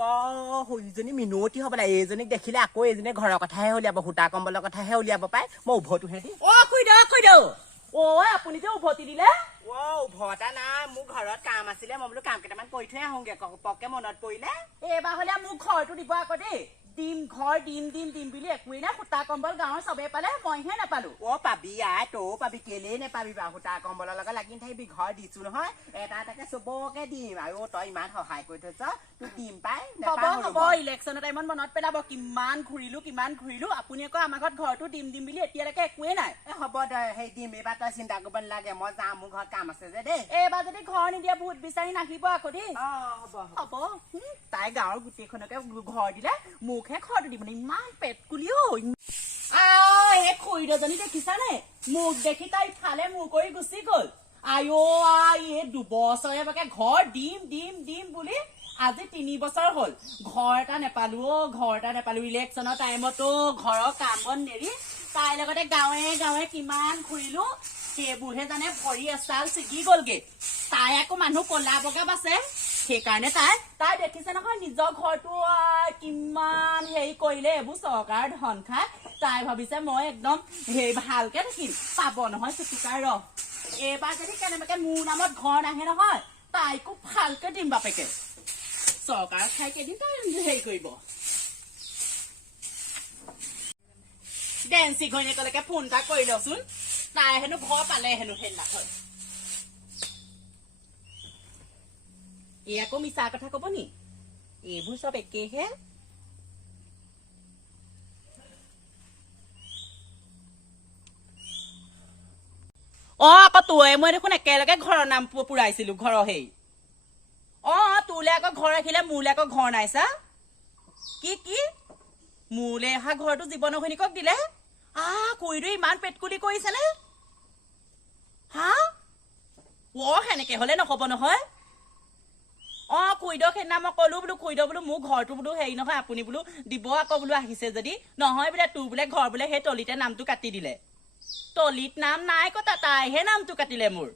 সৰুজনী মিনতি হ'ব দে এইজনীক দেখিলে আকৌ এইজনী ঘৰৰ কথাহে উলিয়াব সূতা কম্বলৰ কথাহে উলিয়াব পাই মই উভতোহে দি আপুনি যে উভতি দিলে উভতা নাই মোৰ ঘৰত কাম আছিলে মই বোলো কাম কেইটামান কৰি থৈ আহোগে পকে মনত পৰিলে এইবাৰ হলে মোক ঘৰটো দিব আকৌ দেই ঘৰ দিম বুলি একোৱেই নাই সূতা কম্বল গাঁৱৰ চবে পালে মইহে নাপালো পাবি আই তও পাবি কেলেই নেপাবি বাৰু সূতা কম্বলৰ লগত লাগি থাকিবি ঘৰ দিছো নহয় এটা এটাকে চবকে দিম আৰু তই ইমান সহায় কৰি থৈছ তোক দিম পাই হ'ব ইলেকশ্যনৰ টাইমত মনত পেলাব কিমান ঘূৰিলো আপুনি আকৌ আমাৰ ঘৰত ঘৰটো দিম বুলি এতিয়ালৈকে একোৱেই নাই হ'ব দে সেই দিম এইবাৰ তই চিন্তা কৰিব নালাগে মই যাম মোৰ ঘৰত কাম আছে যে দেই এইবাৰ যদি ঘৰ নিদিয়ে ভোট বিচাৰি নাহিব আকৌ দেই হ'ব তাই গাঁৱৰ গোটেইখনকে ঘৰ দিলে মোকহে ঘৰটো দিব ইমান পেট কুলিও সেই খৰিদজনী দেখিছানে মোক দেখি তাই ইফালে মোৰ কৰি গুচি গল এই 2 বছৰে ঘৰ দিম বুলি আজি 3 বছৰ হল ঘৰ এটা নেপালো ইলেকশ্যনৰ টাইমতো ঘৰৰ কাম বন নেৰি তাইৰ লগতে গাঁৱে কিমান ঘূৰিলো সেইবোৰহে জানে ভৰি এচাল ছিগি গলগে তাই আকৌ মানুহ কলা বগা বাছে সেইকাৰণে তাই দেখিছে নহয় নিজৰ ঘৰটো কিমান হেৰি কৰিলে এইবোৰ চৰকাৰ ধন খাই তাই ভাবিছে মই একদম ভালকে থাকিম পাব নহয় চুটিকাৰ এইবাৰ যদি কেনেবাকে মোৰ নামত ঘৰ নাহে নহয় তাইকো ভালকে দিম বাপেকে চৰকাৰ খাই কেইদিন তাই হেৰি কৰিব ডেন্সি ঘৈণীয়েকলৈকে ফোন এটা কৰি লচোন তাই হেনো ঘৰ পালে হেনো সেইদিনাখন এই আকৌ মিছা কথা কব নি এইবোৰ চব একেহে আকৌ তোৱে মই দেখোন একেলগে ঘৰৰ নাম পুৰাইছিলো ঘৰৰ হেৰি তোলে আকৌ ঘৰ ৰাখিলে মোলে আকৌ ঘৰ নাই চা কি মোলে অহা ঘৰটো জীৱন ঘৈণীয়েকক দিলে কুইদো ইমান পেটকুলি কৰিছে নে সেনেকে হলে নহব নহয় খুইদক সেইদিনা মই কলো বোলো খুইদ বোলো মোৰ ঘৰটো বোলো হেৰি নহয় আপুনি বোলো দিব আকৌ বোলো আহিছে যদি নহয় বোলে তোৰ বোলে ঘৰ বোলে সেই তলিতে নামটো কাটি দিলে তলিত নাম নাই কতা তাইহে নামটো কাটিলে মোৰ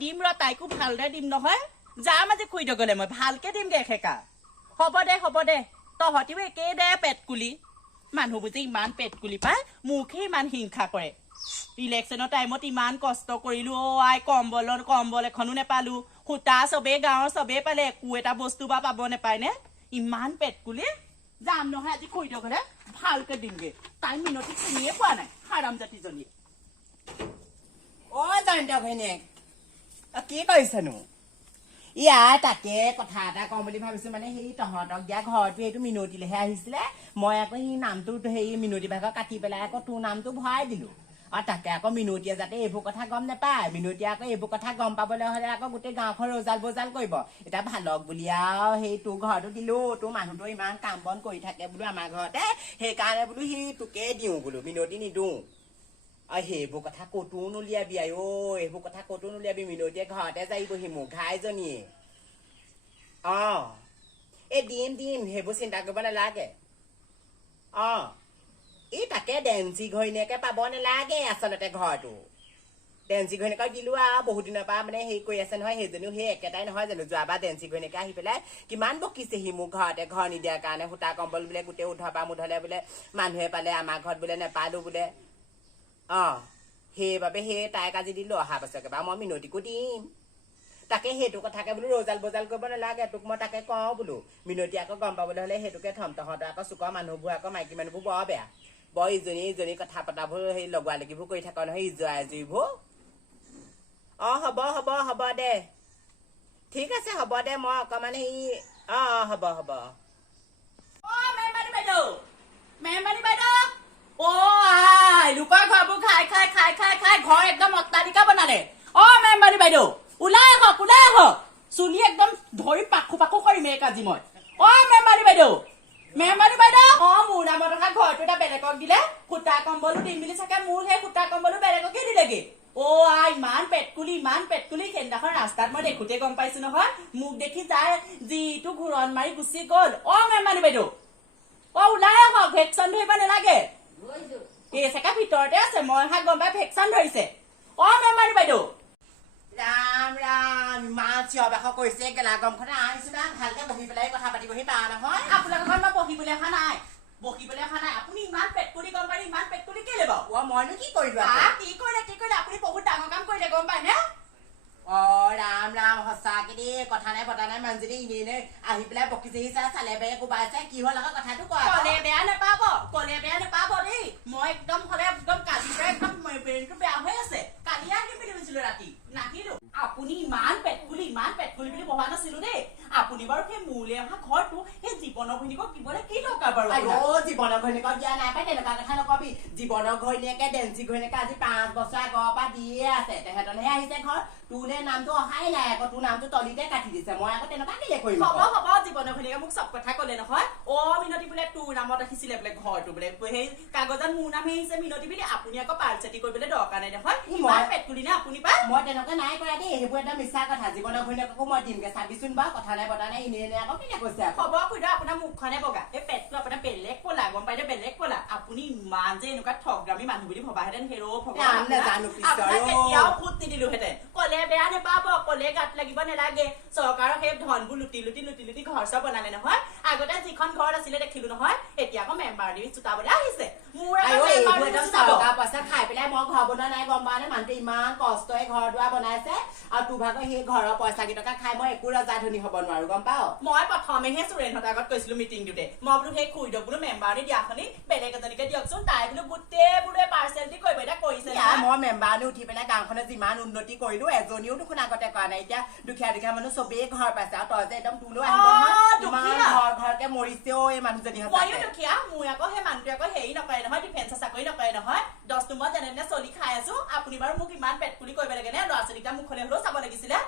দিম তাইকো ভালদৰে দিম নহয় যাম আজি খুইদ গলে মই ভালকে দিমগে এখেকা হ'ব দে তহঁতিও একেই দে পেটকুলি মানুহবোৰ যে ইমান পেটকুলি পায় মোকহে ইমান হিংসা কৰে ইলেকশ্যনৰ টাইমত ইমান কষ্ট কৰিলো কম্বল এখনো নেপালো সূতা চবেই গাঁৱৰ চবেই পালে একো এটা বস্তু বা পাব নেপায় নে ইমান পেটকুলি যাম নহয় আজি খুইদ গলে ভালকে দিমগে তাই মিনতি চিনিয়ে পোৱা নাই হাৰাম জাতিজনী জয়ন্ত ঘৈণীয়েক কি কৰিছনো তাকে কথা এটা কম বুলি ভাবিছো মানে সেই তহঁতক দিয়া ঘৰটো এইটো মিনতিলেহে আহিছিলে মই আকৌ সেই নামটো সেই মিনতি ভাগৰ কাটি পেলাই আকৌ তোৰ নামটো ভৰাই দিলো তাকে আকৌ মিনতিয়ে যাতে এইবোৰ কথা গম নেপায় মিনতিয়ে আকৌ এইবোৰ কথা গম পাবলৈ হলে আকৌ গোটেই গাঁওখন ৰজাল বজাল কৰিব এতিয়া ভালক বুলি আৰু সেই তোৰ ঘৰটো দিলো তোৰ মানুহটো ইমান কাম বন কৰি থাকে বোলো আমাৰ ঘৰতে সেইকাৰণে বোলো সি তোকে দিওঁ বোলো মিনতি নিদিওঁ সেইবোৰ কথা কতো নুলিয়াবি এইবোৰ কথা কতো নুলিয়াবি মিনতিয়ে ঘৰতে যাইবহি মোক ঘাইজনীয়ে দিম সেইবোৰ চিন্তা কৰিব নালাগে তাকে ডেন্সি ঘৈণীয়েকে পাব নালাগে আচলতে ঘৰটো ডেন্সি ঘৈণীয়েকক দিলো বহুত দিনৰ পৰা মানে হেৰি কৰি আছে নহয় সেইজনীও সেই একেটাই নহয় জানো যোৱাবাৰ ডেন্সি ঘৈণীয়েকে আহি পেলাই কিমান বকিছে সি মোক ঘৰতে ঘৰ নিদিয়াৰ কাৰণে সূতা কম্বল বোলে গোটেই উধৰ মুধলে বোলে মানুহে পালে আমাৰ ঘৰত বোলে নেপালো বোলে সেইবাবে সেই তাইক আজি দিলো অহা বছৰকে বাৰু মই মিনতিকো দিম তাকে সেইটো কথাকে বোলো ৰজাল বজাল কৰিব নালাগে তোক মই তাকে কওঁ বোলো মিনতি আকৌ গম পাবলৈ হলে সেইটোকে থম তহঁতৰ আকৌ চুকৰ মানুহবোৰ আকৌ মাইকী মানুহবোৰ বৰ বেয়া বৰ ইজনী কথা পতাবোৰ সেই লগোৱা লাগিবোৰ কৰি থাক নহয় ইজোৱা এজুৰিবোৰ হ'ব দে ঠিক আছে হ'ব দে মই অকমান সেই হ'ব লুকা ঘৰবোৰ খাই ঘৰ একদম অট্টালিকা বনালে মেম্বাৰী বাইদেউ ওলাই আহক চুলি একদম ধৰি পাখু কৰিম এই কাজি মই মেম্বাৰী বাইদেউ মোৰ নামত অহা ঘৰটো এটা বেলেগক দিলে সূতা কম্বলো দিম বুলি চাগে মোৰ সেই সূতা কম্বলো বেলেগকে দিলেগে ইমান পেটকুলি সেইদিনাখন ৰাস্তাত মই দেখোতে গম পাইছো নহয় মোক দেখি যাই যিটো ঘূৰণ মাৰি গুচি গল মেম্বাৰী বাইদেউ ওলাই আহক ভেকচন ধৰিব নালাগে এই চাকা ভিতৰতে আছে মই গম পাই ভেকচন ধৰিছে মেম্বাৰী বাইদেউ ৰাম ৰাম ইমান চিঞৰ বাখৰ কৰিছে গেলা গৰমখনে আহিছো না ভালকে বহি পেলাই কথা পাতিবহি পাৰা নহয় আপোনালোকৰ ঘৰত মই বহিবলৈ অহা নাই আপুনি ইমান পেট কৰি গম পায় ইমান পেট কৰি কেলে বাৰু মইনো কি কৰিলো কি কৰিলে আপুনি বহুত ডাঙৰ কাম কৰিলে গম পায় নে ৰাম ৰাম সঁচাকে দেই কথা নাই পতা নাই মানুহজনী এনে আহি পেলাই বকিছেহি চালে বেয়ে কোবাইছে কি হ'ল আকৌ কথাটো কলে বেয়া নেপাব দেই মই একদম হলে একদম কালি পৰা একদম ব্ৰেইনটো বেয়া হৈ আছে কালি আহিম বুলি ভাবিছিলো ৰাতি নাহিলো আপুনি ইমান পেট বুলি বুলি বহা নাছিলো দেই আপুনি বাৰু সেই মোলে অহা ঘৰটো সেই জীৱনৰ ঘৈণীয়েকক দিবলৈ কি দৰকাৰ বাৰু জীৱনৰ ঘৈণীয়েকক দিয়া নাই পাই তেনেকুৱা কথা নকবি জীৱনৰ ঘৈণীয়েকে ডেন্সি ঘৈণীয়েকে আজি 5 বছৰ আগৰ পৰা দিয়ে আছে তেহেঁতৰহে আহিছে ঘৰ তোৰে নামটো অহাই নাই আকৌ তোৰ নামটো তলিতে কাটি দিছে মই আকৌ তেনেকুৱা কেলে কৰিম হ'ব জীৱনৰ ঘৈণীয়েকে মোক চব কথা কলে নহয় মিনতি বোলে তোৰ নামত ৰাখিছিলে বোলে ঘৰটো বোলে সেই কাগজত মোৰ নামে আহিছে মিনতি বুলি আপুনি আকৌ পাৰ্চেটি কৰিবলৈ দৰকাৰ নাই নহয় ইমান পেট তুলি নে আপুনি পাই মই তেনেকুৱা নাই কৰা দেই সেইবোৰ এটা মিছা কথা জীৱনৰ ঘৈণীয়েককো মই দিমগে চাবিচোন বাৰু কথা নাই বতা নাই এনে আকৌ কেনে কৈছে খবৰ খুইদা আপোনাৰ মুখখনে বগা এই পেটটো আপোনাৰ বেলেগ ক'লা গম পাই বেলেগ ক'লা আপুনি ইমান যে এনেকুৱা ঠগৰামী মানুহ বুলি ভবাহেঁতেন হেৰ কেতিয়াও ফুট নিদিলোহেঁতেন কলে বেয়া নেপাব কলে গাত লাগিব নেলাগে চৰকাৰৰ সেই ধনবোৰ লুটি ঘৰ চৰ বনালে নহয় আগতে যিখন ঘৰ আছিলে দেখিলো নহয় এতিয়া আকৌ মেম্বাৰ দি চোতাবলৈ আহিছে মোৰ পইচা খাই পেলাই মই ঘৰ বনোৱা নাই গম পাওঁ নে মানুহটো ইমান কষ্টৰে ঘৰ দুৱাৰ বনাইছে আৰু তোৰ ভাগৰ সেই ঘৰৰ পইচা কেইটকা খাই মই একো ৰজাধনী হ'ব নোৱাৰো গম পাও মই প্ৰথমেহে চুৰেণহঁতৰ আগত কৈছিলো মিটিংটোতে মই বোলো সেই খুইদক বোলো মেম্বাৰ দি দিয়াখনি বেলেগ এজনীকে দিয়কচোন তাই বোলো গোটেইবোৰে পাৰ্চেলটি কৰিব এতিয়া কৰিছে মই মেম্বাৰ উঠি পেলাই গাঁওখনত যিমান উন্নতি কৰিলো এজনীও দেখোন আগতে কৰা নাই এতিয়া দুখীয়া মানুহ চবেই ঘৰ পাইছে আৰু তই যে একদম তোলৈ আহিব ঘৰকে মৰিছেও এই মানুহজনী ময়ো দুখীয়া মোৰ আকৌ সেই মানুহটোৱে আকৌ হেৰি নকৰে নহয় ডিফেন্সৰ চাকৰি নকৰে নহয় 10 নম্বৰ যেনে চলি খাই আছো আপুনি বাৰু মোক ইমান পেটকুলি কৰিব লাগে নে ল'ৰা ছোৱালীকেইটা মুখলে হলেও চাব লাগিছিলে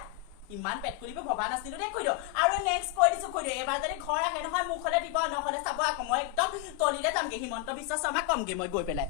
ইমান পেটকুলি ভবা নাছিলো দেই খুইদ আৰু নেক্সট কৈ দিছো খুইদ এবাৰ যদি ঘৰ আহে নহয় মুখলে দিব নহলে চাব আকৌ মই একদম তলিলে যামগে হিমন্ত বিশ্ব শৰ্মা কমগে মই গৈ পেলাই